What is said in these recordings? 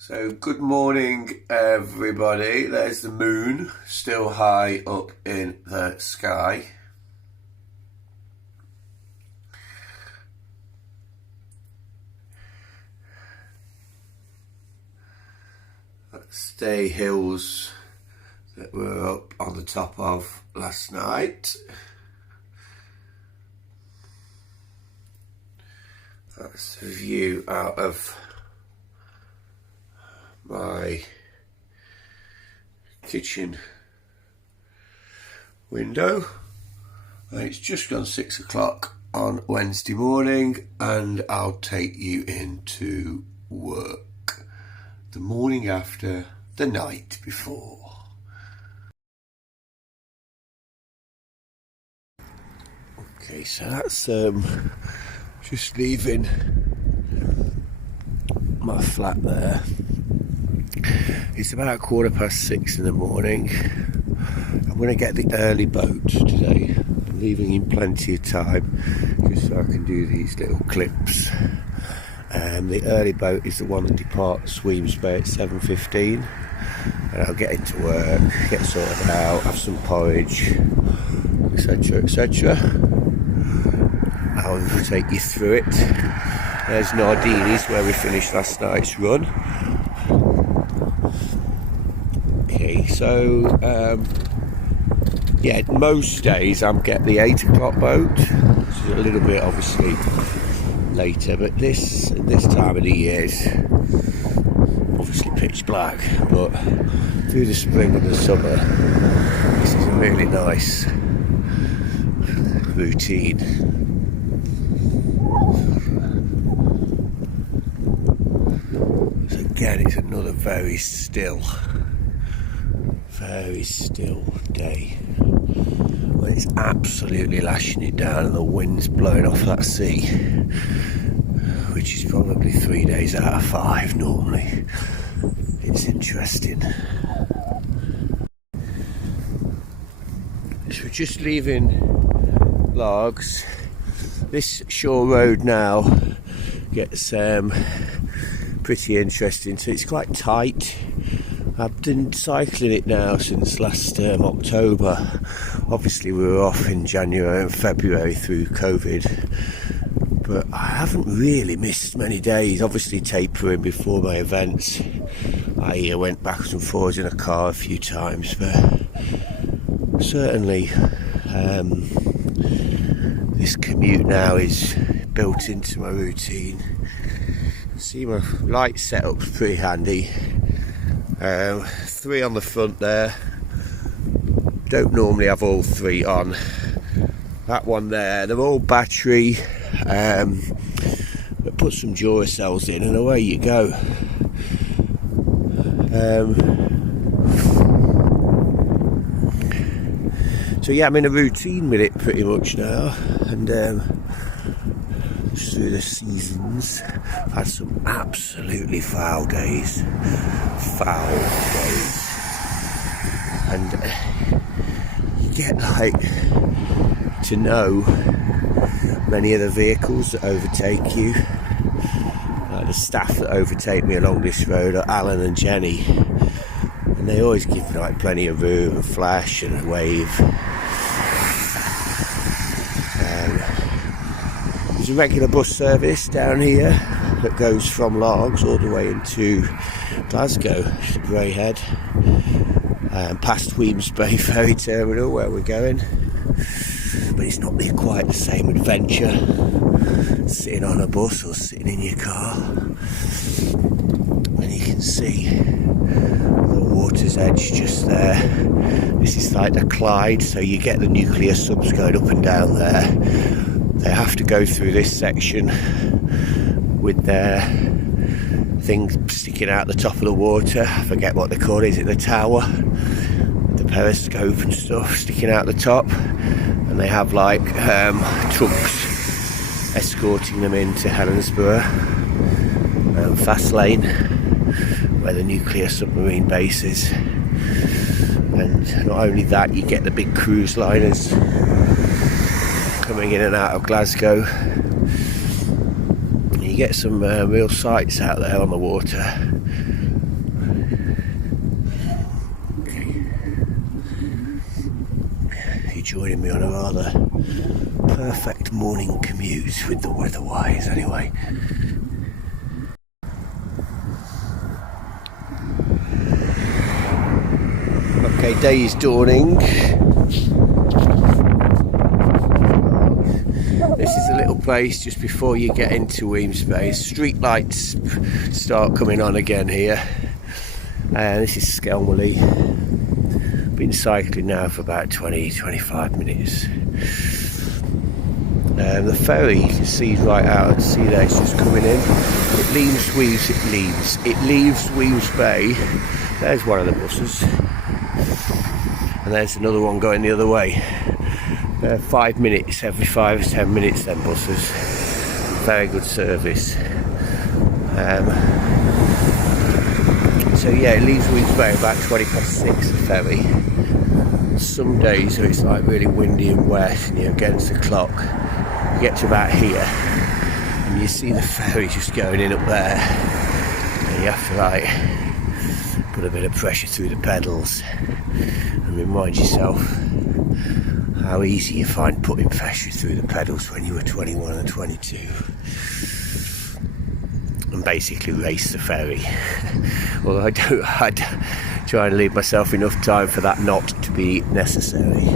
So good morning everybody. There's the moon still high up in the sky. That's the hills that we're up on the top of last night. That's the view out of my kitchen window. And it's just gone 6 o'clock on Wednesday morning, and I'll take you into work the morning after the night before. Okay, so that's just leaving my flat there. It's about 6:15 in the morning. I'm going to get the early boat today. I'm leaving in plenty of time just so I can do these little clips. The early boat is the one that departs Sweems Bay at 7:15, and I'll get into work, get sorted out, have some porridge, etc, etc. I'll take you through it. There's Nardini's where we finished last night's run. Okay, so yeah, most days I'm getting the 8 o'clock boat, which is a little bit obviously later, but this time of the year is obviously pitch black, but through the spring and the summer this is a really nice routine. So again, it's another very still day. Well, it's absolutely lashing it down and the wind's blowing off that sea, which is probably 3 days out of 5 normally. It's interesting. So we're just leaving Largs. This shore road now gets pretty interesting, so it's quite tight. I've been cycling it now since last October. Obviously we were off in January and February through COVID, but I haven't really missed many days. Obviously tapering before my events, I went backwards and forwards in a car a few times, but certainly this commute now is built into my routine. See, my light setup's pretty handy. 3 on the front there. Don't normally have all 3 on. That one there, they're all battery, but put some Duracells in and away you go. So yeah, I'm in a routine with it pretty much now, and through the seasons I've had some absolutely foul days, and you get to know many of the vehicles that overtake you. The staff that overtake me along this road are Alan and Jenny, and they always give me plenty of room and flash and a wave. There's a regular bus service down here that goes from Largs all the way into Glasgow to Greyhead, past Sweems Bay ferry terminal where we're going, but it's not quite the same adventure sitting on a bus or sitting in your car. And you can see the water's edge just there. This is like the Clyde, so you get the nuclear subs going up and down there. They have to go through this section with their things sticking out the top of the water. I forget what they call it. Is it the tower? The periscope and stuff sticking out the top. And they have trucks escorting them into Helensburgh, fast lane, where the nuclear submarine base is. And not only that, you get the big cruise liners coming in and out of Glasgow. You get some real sights out there on the water. Okay. You're joining me on a rather perfect morning commute with the weather-wise anyway. Okay, day is dawning. This is a little place just before you get into Weems Bay. Street lights start coming on again here. And this is Skelmley. Been cycling now for about 20-25 minutes. The ferry, you can see right out and see there, it's just coming in. It leaves Weems Bay. There's one of the buses. And there's another one going the other way. 5 minutes, every 5 or 10 minutes then buses. Very good service. So yeah, it leaves Weems Bay about 6:20, the ferry. Some days it's like really windy and wet and you're against the clock. You get to about here and you see the ferry just going in up there. And you have to like put a bit of pressure through the pedals and remind yourself how easy you find putting pressure through the pedals when you were 21 and 22. And basically race the ferry. Well, I try and leave myself enough time for that not to be necessary.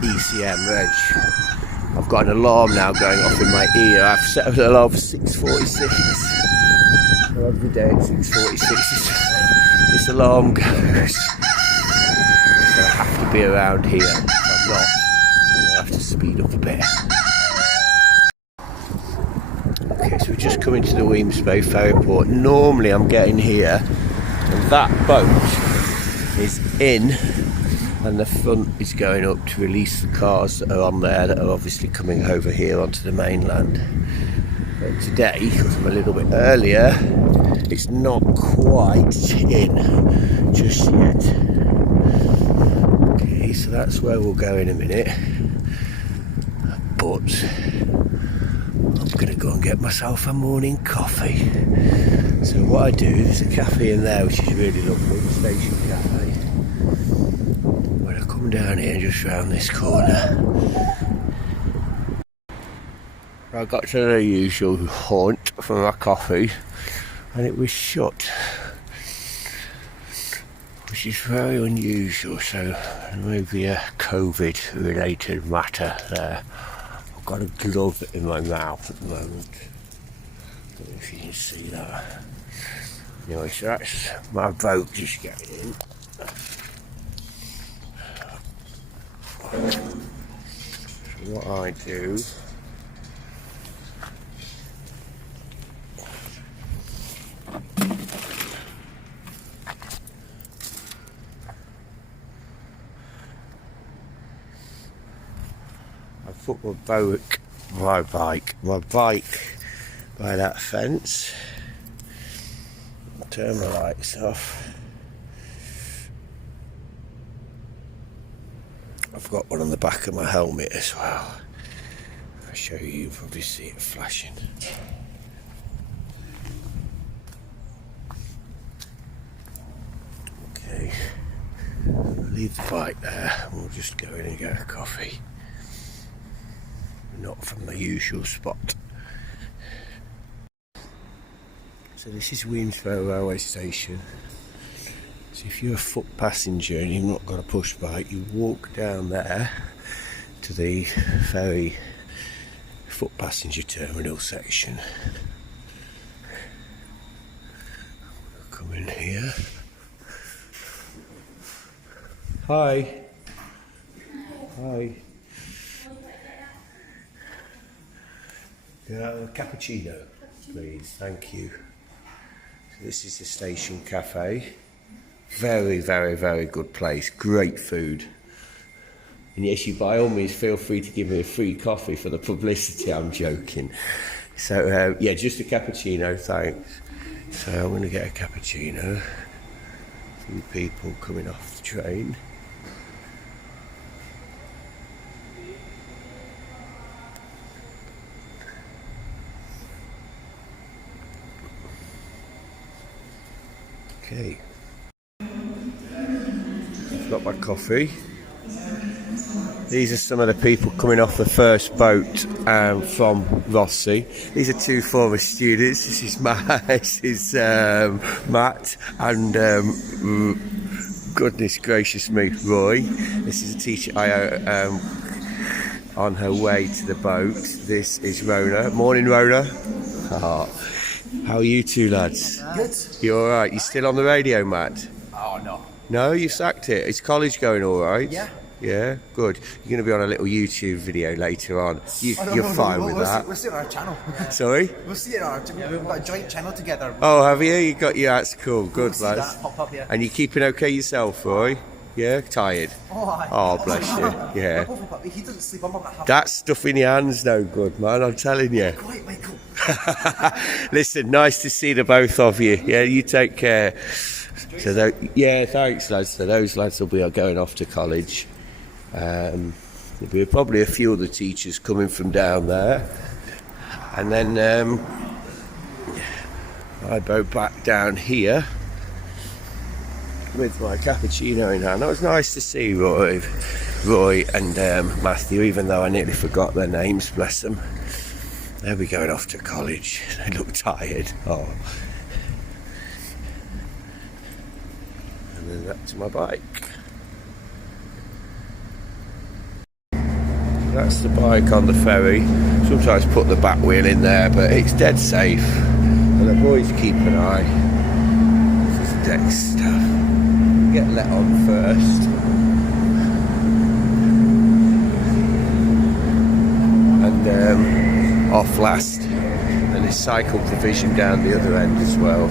ECM Reg. I've got an alarm now going off in my ear. I've set an alarm for 6:46. So every day at 6:46 this alarm goes. So I have to be around here. If I'm not, I have to speed up a bit. Okay, so we're just coming to the Weems Bay ferry port. Normally I'm getting here and that boat is in and the front is going up to release the cars that are on there that are obviously coming over here onto the mainland. But today, because I'm a little bit earlier, it's not quite in just yet. Okay, so that's where we'll go in a minute. But I'm going to go and get myself a morning coffee. So what I do, there's a cafe in there which is really lovely, the station cafe. When I come down here, just round this corner, I got to the usual haunt for my coffee and it was shut, which is very unusual, so maybe a COVID related matter there. I've got a glove in my mouth at the moment. I don't know if you can see that. Anyway, so that's my boat just getting in. So what I do, I put my bike by that fence, turn my lights off. I've got one on the back of my helmet as well. I'll show you, you'll probably see it flashing. Okay, I'll leave the bike there and we'll just go in and get a coffee. Not from the usual spot. So this is Weems Bay railway station. So if you're a foot passenger and you've not got a push bike, you walk down there to the ferry foot passenger terminal section. Come in here. Hi. Hi. A cappuccino, please. Thank you. So this is the station cafe. Very, very, very good place. Great food. And yes, you by all means feel free to give me a free coffee for the publicity. I'm joking. So yeah, just a cappuccino, thanks. So I'm going to get a cappuccino. A few people coming off the train. Okay. I've got my coffee. These are some of the people coming off the first boat from Rossi. These are two former students. This is Matt and goodness gracious me, Roy. This is a teacher on her way to the boat. This is Rona. Morning, Rona. Oh, how are you two lads? Good. You all right? You still on the radio, Matt? Oh, no. No, you sacked it. Is college going all right? Yeah. Yeah, good. You're going to be on a little YouTube video later on. You're fine with that. We'll see it on our channel. Sorry? We'll see it on our channel. We've got a joint channel together. Oh, have you? You got your that's cool. Good, See lads. that pop up, yeah. And you keeping okay yourself, Roy? Yeah, tired. Oh, bless you. Yeah. He doesn't sleep. I'm not happy. That stuff in your hands no good, man. I'm telling you. Quiet, Michael. Listen, nice to see the both of you. Yeah, you take care. So, yeah, thanks, lads. So those lads will be going off to college. There'll be probably a few other teachers coming from down there, and then I go back down here with my cappuccino in hand. It was nice to see Roy and Matthew, even though I nearly forgot their names, bless them. They'll be going off to college. They look tired. Oh. And then back to my bike. That's the bike on the ferry. Sometimes put the back wheel in there, but it's dead safe. And the boys keep an eye. This is deck stuff. Get let on first. And off last. And there's cycle provision down the other end as well.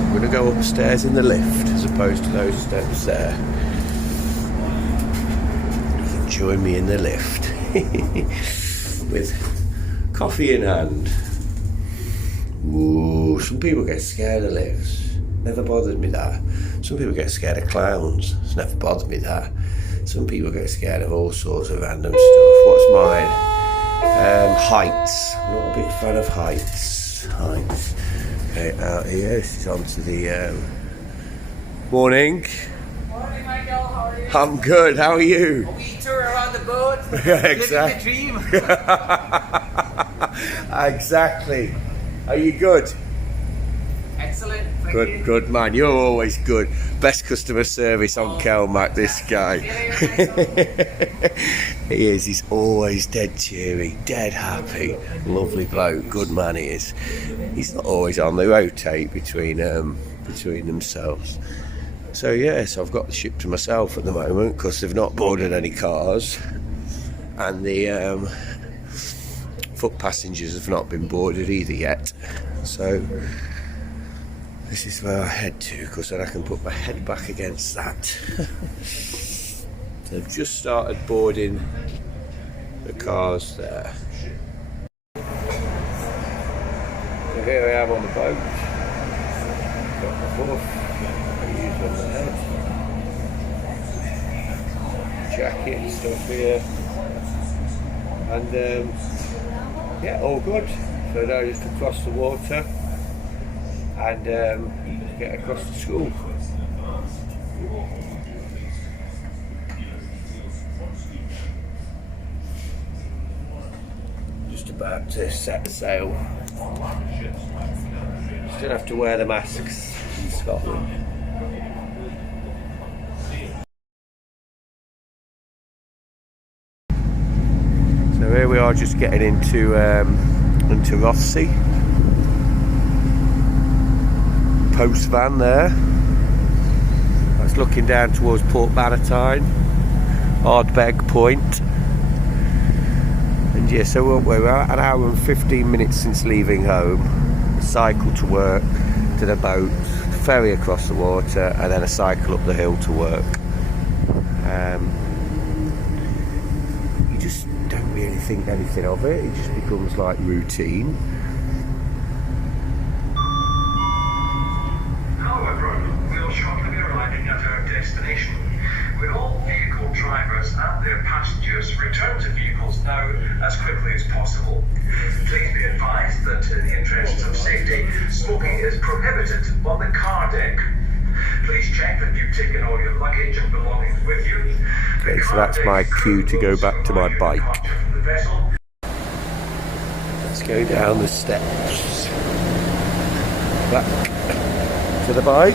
I'm going to go upstairs in the lift as opposed to those steps there. Join me in the lift with coffee in hand. Ooh, some people get scared of lifts. Never bothered me that. Some people get scared of clowns. It's never bothered me that. Some people get scared of all sorts of random stuff. What's mine? Heights. I'm not a big fan of heights. Okay, out here. This is onto the morning. Morning, Michael. How are you? I'm good. How are you? A wee tour around the boat. Yeah, exactly. Living the dream. Exactly. Are you good? Excellent. Thank you. Good man. You're always good. Best customer service on Kelmac, this guy. He is. He's always dead cheery, dead happy. Lovely bloke. Good man he is. He's not always on. They rotate between themselves. So yes, I've got the ship to myself at the moment because they've not boarded any cars, and the foot passengers have not been boarded either yet. So this is where I head to, because then I can put my head back against that. They've just started boarding the cars there. So here I am on the boat. Got my hoof. On the head, jacket and stuff here, and yeah, all good. So now just across the water and get across to school. Just about to set sail. Still have to wear the masks in Scotland. So here we are, just getting into Rothsea. Post van there. That's looking down towards Port Bannatyne, Ardbeg Point. And yeah, so we're an hour and 15 minutes since leaving home. A cycle to work, to the boat, ferry across the water, and then a cycle up the hill to work. You just don't really think anything of it. It just becomes like routine. However, we'll shortly be arriving at our destination, with all vehicle drivers at their their passengers return to vehicles now as quickly as possible. Please be advised that in the interests of safety, smoking is prohibited on the car deck. Please check that you've taken all your luggage and belongings with you. Okay, so that's my cue to go back to my bike. Let's go down the steps. Back to the bike.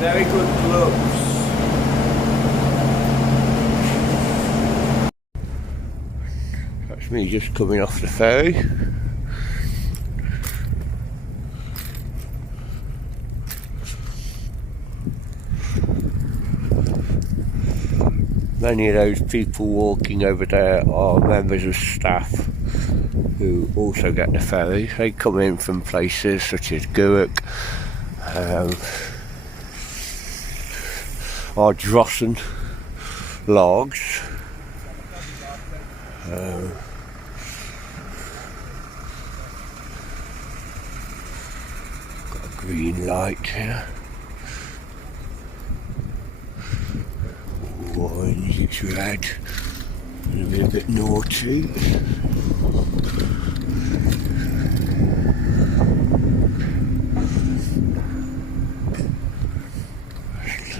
Very good gloves. That's me just coming off the ferry. Many of those people walking over there are members of staff who also get the ferry. They come in from places such as Gourock, or Drossen logs. Got a green light here. Orange, it's red. Gonna be a bit naughty.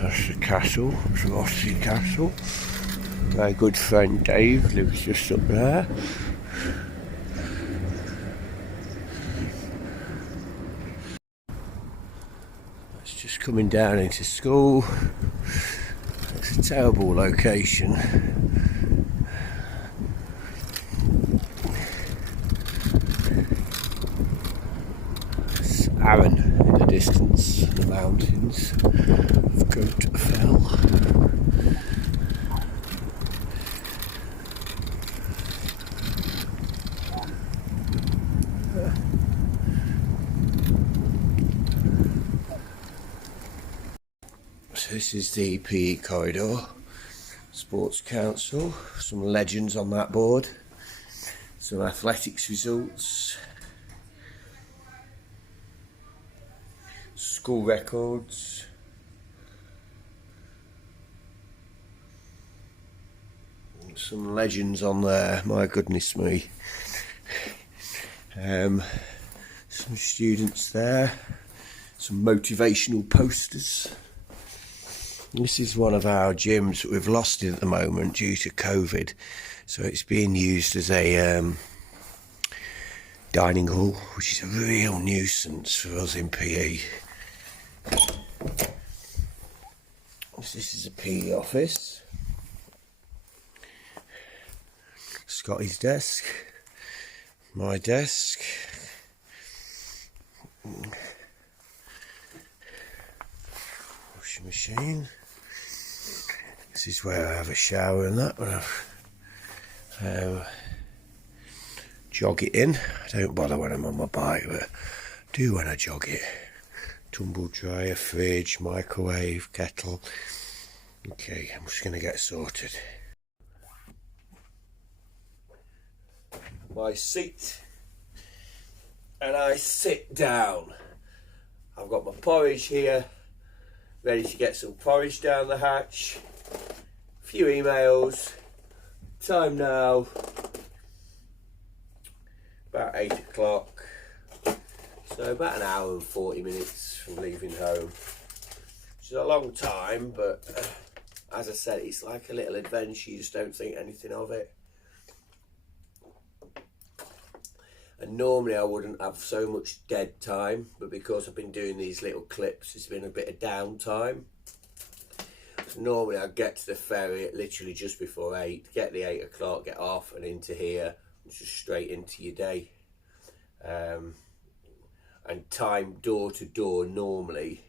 That's the castle, it's Rossi Castle. My good friend Dave lives just up there. It's just coming down into school. It's a terrible location. It's Arran in the distance, the mountains of Goat Fell. So this is the PE corridor, Sports Council, some legends on that board, some athletics results, school records, some legends on there, my goodness me. Some students there, some motivational posters. This is one of our gyms that we've lost at the moment due to COVID, so it's being used as a dining hall, which is a real nuisance for us in PE. This is a PE office. Scotty's desk, my desk. Washing machine. This is where I have a shower and that, when I jog it in. I don't bother when I'm on my bike, but I do when I jog it. Tumble dryer, fridge, microwave, kettle. Okay, I'm just going to get sorted. My seat, and I sit down. I've got my porridge here, ready to get some porridge down the hatch. a few emails. Time now about 8 o'clock. So about an hour and 40 minutes from leaving home. Which is a long time, but as I said, it's like a little adventure. You just don't think anything of it. And normally I wouldn't have so much dead time, but because I've been doing these little clips, it's been a bit of downtime. So normally I'd get to the ferry at literally just before 8, get the 8 o'clock, get off and into here, and just straight into your day. And time door to door normally,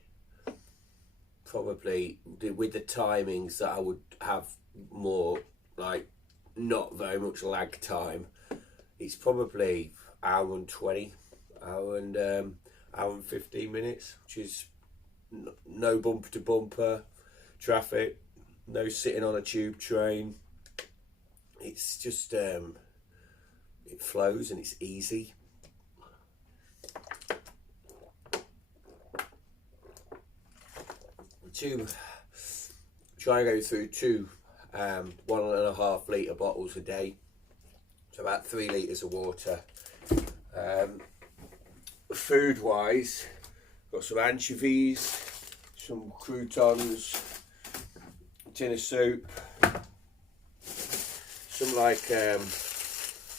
probably with the timings that I would have more, like, not very much lag time, it's probably hour and 20, hour and 15 minutes, which is no bumper to bumper traffic, no sitting on a tube train. It's just it flows and it's easy. Try and go through two 1.5 litre bottles a day, so about 3 litres of water. Food wise, got some anchovies, some croutons, a tin of soup, some like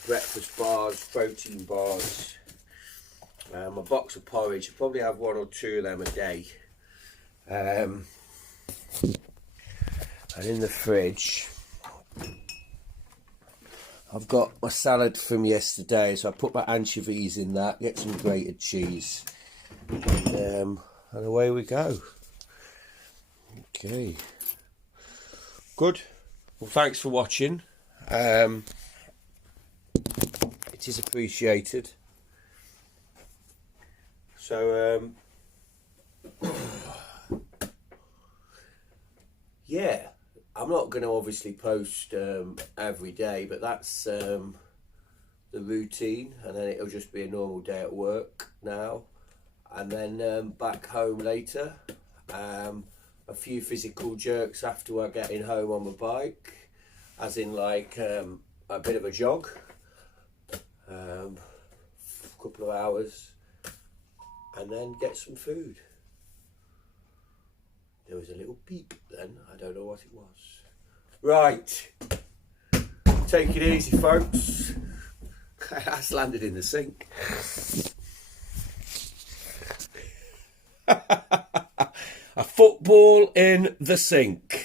breakfast bars, protein bars, a box of porridge. I probably have 1 or 2 of them a day. And in the fridge I've got my salad from yesterday, so I put my anchovies in that, get some grated cheese, and away we go. Okay, good. Well, thanks for watching. It is appreciated. So yeah, I'm not going to obviously post every day, but that's the routine, and then it'll just be a normal day at work now, and then back home later. A few physical jerks after I get in home on my bike, as in like a bit of a jog, a couple of hours, and then get some food. There was a little beep then, I don't know what it was. Right, take it easy folks. That's landed in the sink. A football in the sink.